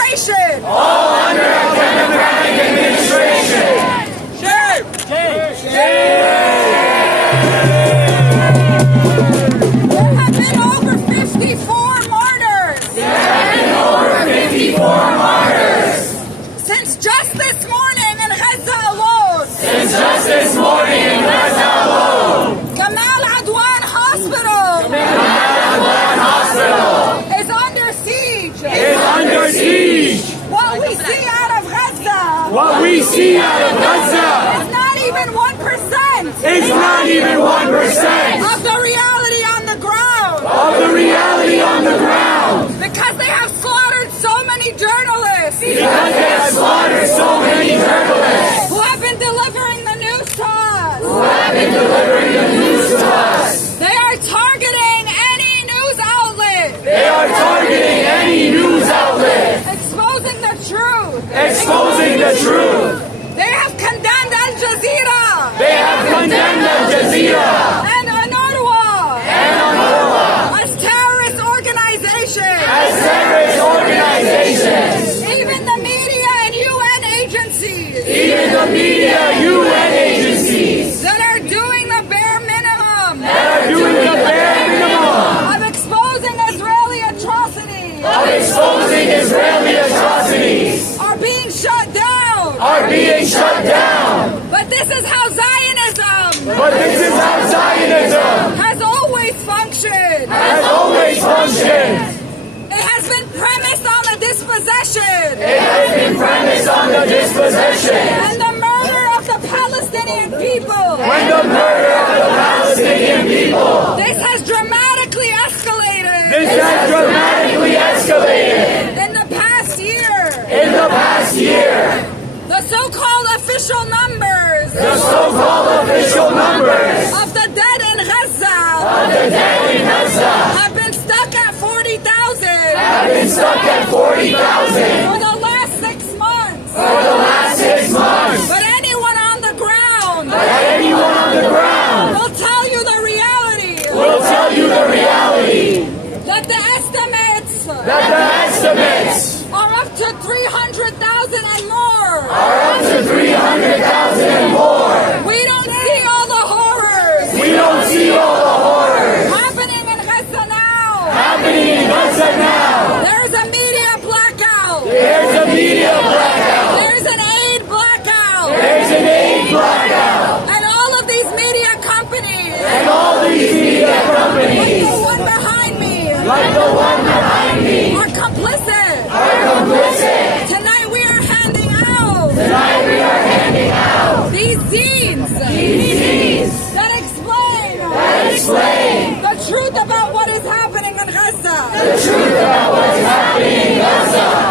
administration. All under a Democratic administration. Shame! There have been over 54 martyrs. Since just this morning in Gaza alone. Gamal Adwan Hospital is under siege. What we see out of Gaza is not even 1%. Of the reality on the ground. Because they have slaughtered so many journalists. Who have been delivering the news to us. They are targeting any news outlet. Exposing the truth. They have condemned Al Jazeera. And Anarwa. As terrorist organizations. Even the media and UN agencies. That are doing the bare minimum. Of exposing Israeli atrocities. Are being shut down. But this is how Zionism has always functioned. It has been premised on the dispossession. And the murder of the Palestinian people. This has dramatically escalated. In the past year. The so-called official numbers of the dead in Gaza have been stuck at 40,000 for the last 6 months. But anyone on the ground will tell you the reality. That the estimates are up to 300,000 and more. We don't see all the horrors. Happening in Gaza now. There's a media blackout. There's an aid blackout. And all of these media companies. Like the one behind me. Are complicit. Tonight we are handing out. These zines. That explain. The truth about what is happening in Gaza.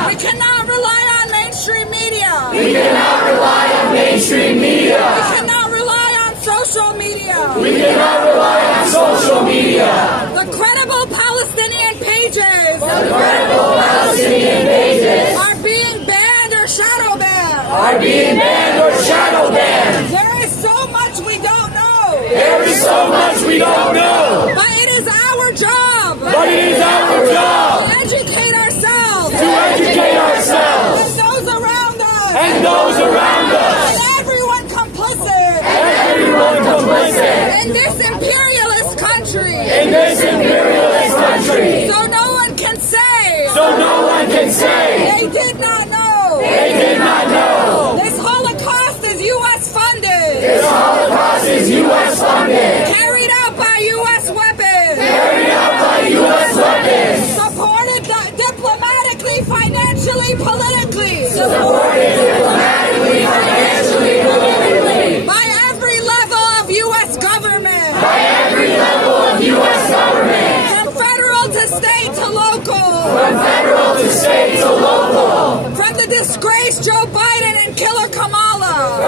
We cannot rely on mainstream media. We cannot rely on social media. The credible Palestinian pages are being banned or shadow banned. There is so much we don't know. But it is our job. To educate ourselves. And those around us. And everyone complicit. In this imperialist country. So no one can say. They did not know. This Holocaust is U.S. funded. Carried out by U.S. weapons. Supported diplomatically, financially, politically. By every level of U.S. government. From federal to state to local. From the disgraced Joe Biden and killer Kamala.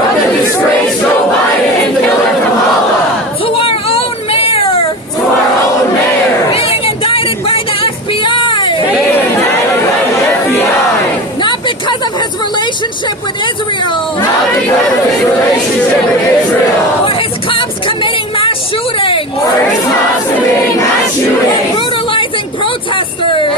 To our own mayor. Being indicted by the FBI. Not because of his relationship with Israel. Or his cops committing mass shootings. Or brutalizing protesters.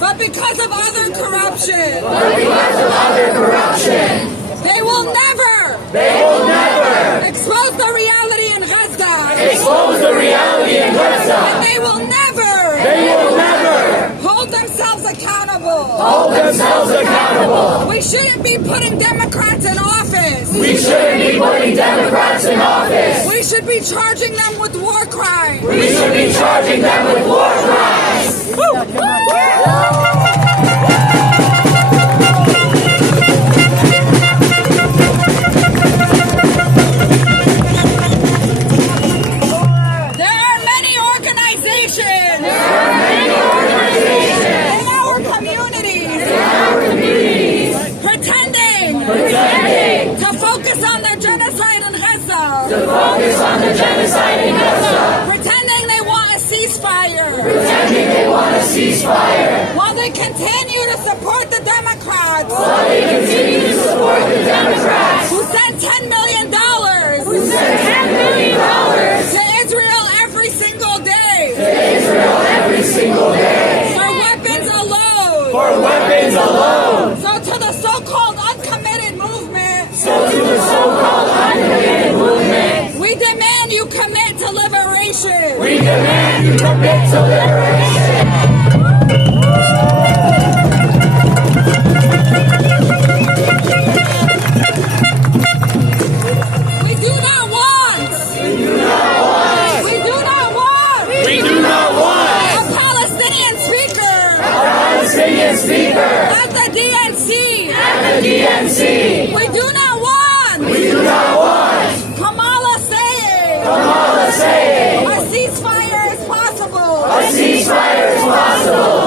But But because of other corruption. But because of other corruption. They will never. They will never. Expose the reality in Gaza. Expose the reality in Gaza. And they will never. They will never. Hold themselves accountable. Hold themselves accountable. We shouldn't be putting Democrats in office. We shouldn't be putting Democrats in office. We should be charging them with war crimes. We should be charging them with war crimes. There are many organizations. In our communities. Pretending. To focus on the genocide in Gaza. Pretending they want a ceasefire. While they continue to support the Democrats. Who sent $10 million. To Israel every single day. For weapons alone. So to the so-called uncommitted movement. We demand you commit to liberation. We do not want. A Palestinian speaker. At the DNC. We do not want. Kamala saying. A ceasefire is possible.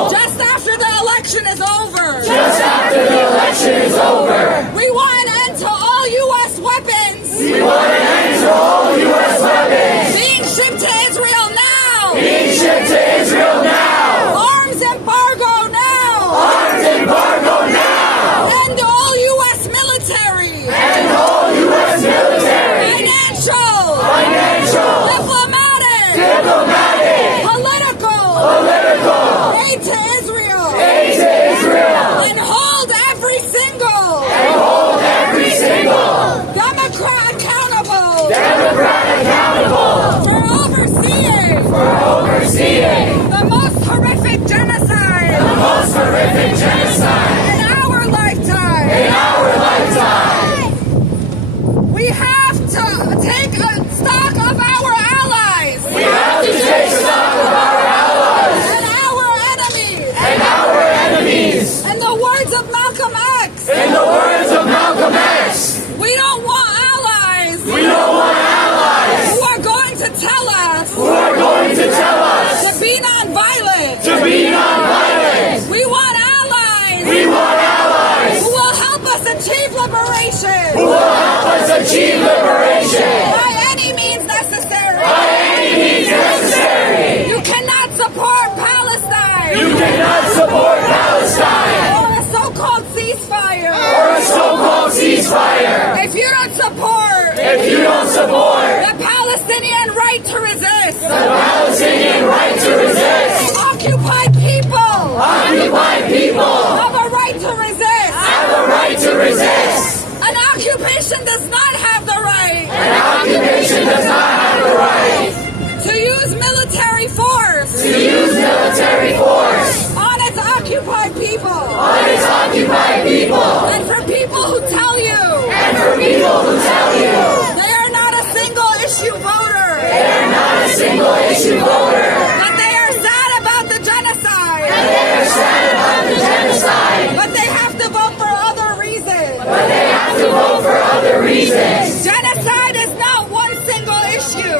Just after the election is over. We want an end to all U.S. weapons. Being shipped to Israel now. Arms embargo now. End all U.S. military. Financial. Diplomatic. Political. Aid to Israel. And hold every single. Democrat accountable. For overseeing. The most horrific genocide. In our lifetime. We have to take stock of our allies. And our enemies. In the words of Malcolm X. We don't want allies. Who are going to tell us. To be nonviolent. We want allies. Who will help us achieve liberation. By any means necessary. You cannot support Palestine. Or a so-called ceasefire. If you don't support. The Palestinian right to resist. Occupied people. Have a right to resist. An occupation does not have the right. To use military force. On its occupied people. And for people who tell you. They are not a single issue voter. But they are sad about the genocide. But they have to vote for other reasons. Genocide is not one single issue.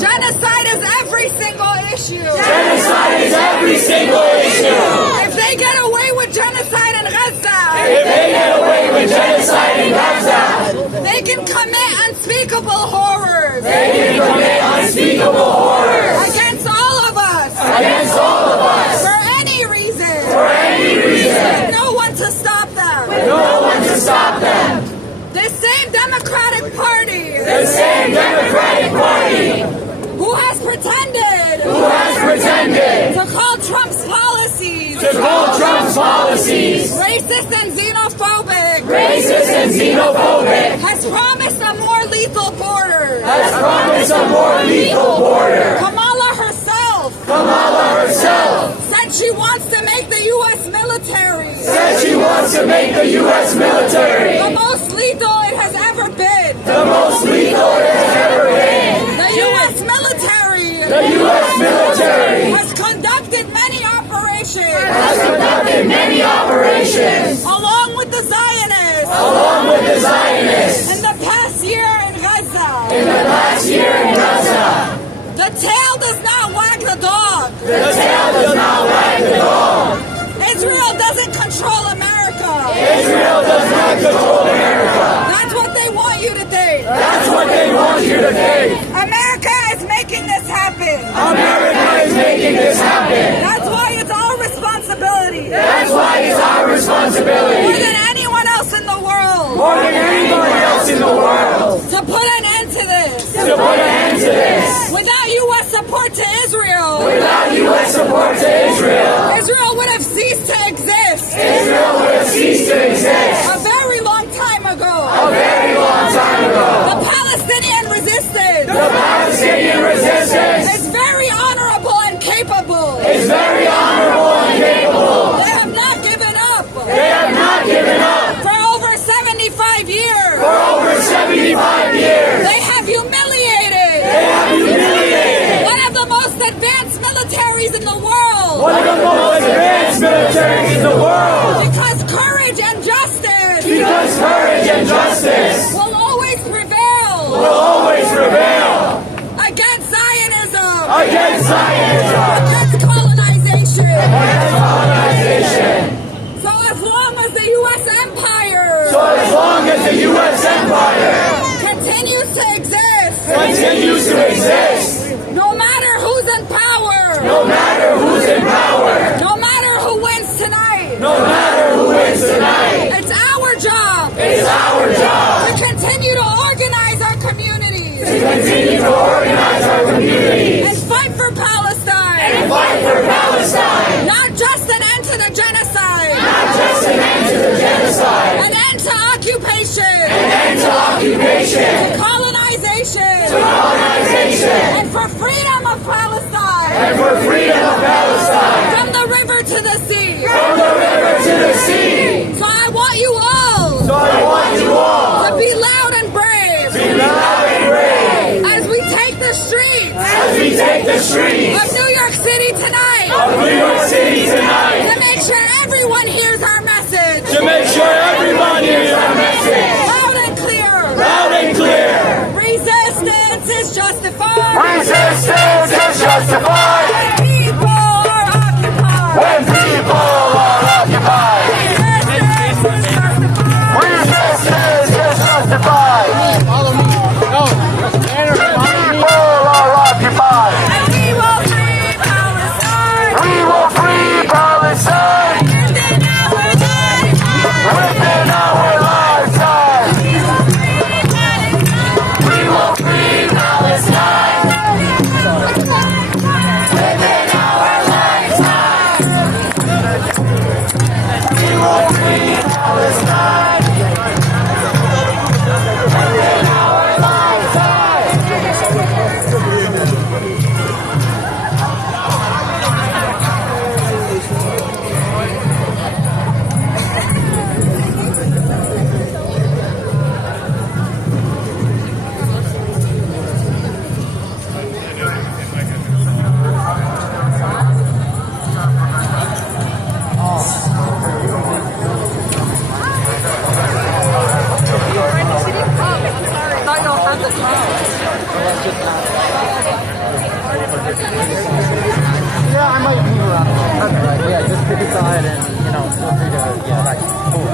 Genocide is every single issue. If they get away with genocide in Gaza, they can commit unspeakable horrors. Against all of us. For any reason. With no one to stop them. This same Democratic Party. Who has pretended. To call racist and xenophobic, has promised a more lethal border. Kamala herself said she wants to make the U.S. military the most lethal it has ever been. The U.S. military has conducted many operations along with the Zionists in the past year in Gaza. The tail does not wag the dog. Israel doesn't control America. That's what they want you to think. America is making this happen. That's why it's our responsibility. More than anyone else in the world. To put an end to this. Without U.S. support to Israel. Israel would have ceased to exist. A very long time ago. The Palestinian resistance is very honorable and capable. They have not given up. For over 75 years. They have humiliated. One of the most advanced militaries in the world. Because courage and justice will always prevail. Against Zionism. Against colonization. So as long as the U.S. Empire continues to exist, no matter who's in power, no matter who wins tonight, it's our job to continue to organize our communities, and fight for Palestine. Not just an end to the genocide, an end to occupation, colonization, and for freedom of Palestine, from the river to the sea. So I want you all to be loud and brave as we take the streets of New York City tonight to make sure everyone hears our message. Loud and clear. Resistance is justified. When people are occupied. Resistance is justified. Follow me. No. People are occupied. And we will free Palestine. Within our lifetime. We will free Palestine. Within our lifetime. We will free Palestine. Within our lifetime. Yeah, I might move around. Right. Yeah, just pick a side and, feel free to, right. Cool.